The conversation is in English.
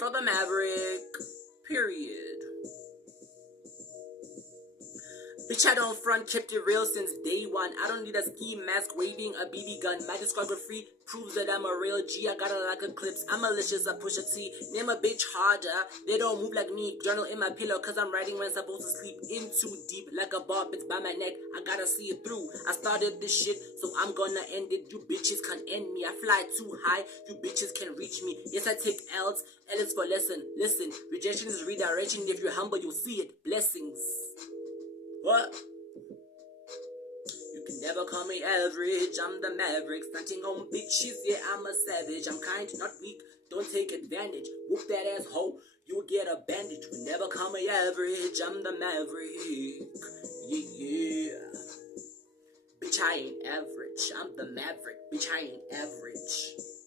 for the Maverick. Period. Bitch, I don't front, kept it real since day one. I don't need a ski mask, waving a BB gun. My discography proves that I'm a real G. I got a lot of clips, I'm malicious, I push a T. Name a bitch harder, they don't move like me. Journal in my pillow, cause I'm writing when I'm supposed to sleep. In too deep, like a ball bits by my neck. I gotta see it through. I started this shit, so I'm gonna end it. You bitches can't end me. I fly too high, you bitches can reach me. Yes, I take L's, L is for lesson. Listen, rejection is redirection. If you're humble, you'll see it. Blessings. What? You can never call me average, I'm the Maverick. Stunting on bitches, yeah, I'm a savage. I'm kind, not weak, don't take advantage. Whoop that asshole, you'll get a bandage. You can never call me average, I'm the Maverick. Yeah. Bitch, I ain't average, I'm the Maverick. Bitch, I ain't average.